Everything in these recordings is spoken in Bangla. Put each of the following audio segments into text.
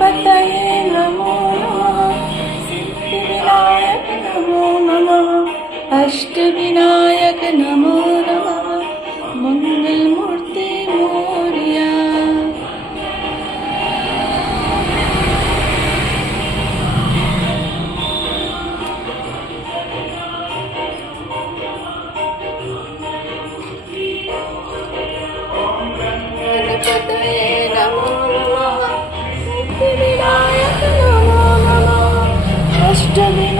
श्रीगणपतये नमो। नमः नमो नमः। अष्टविनायक नमो to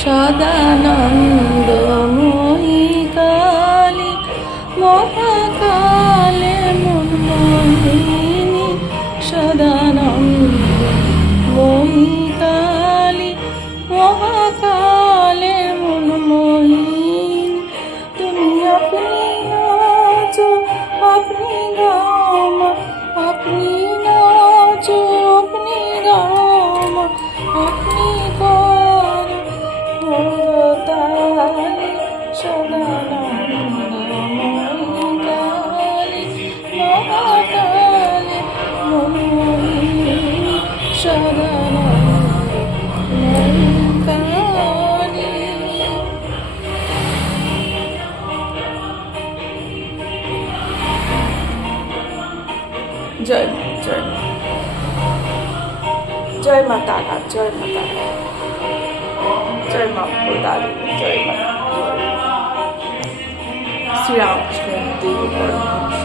সদানন্দময়ী কালী, মহাকালে মনমোহিনী সদানন্দময়ী কালী, মহাকালে মনমোহিনী তুমি আপনি নাচো আপনি গামা আপনি নাচো আপনি গামা আপনি কর জয় মা জয় মা জয় মা তারা জয় মা তারা জয় মা প্রদানী জয় মা শ্রীরামকৃষ্ণ দেব পরমহংস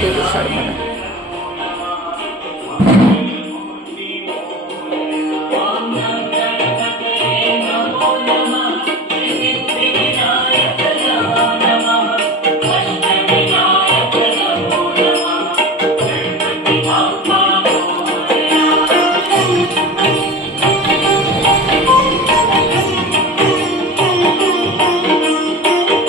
দেব শর্মা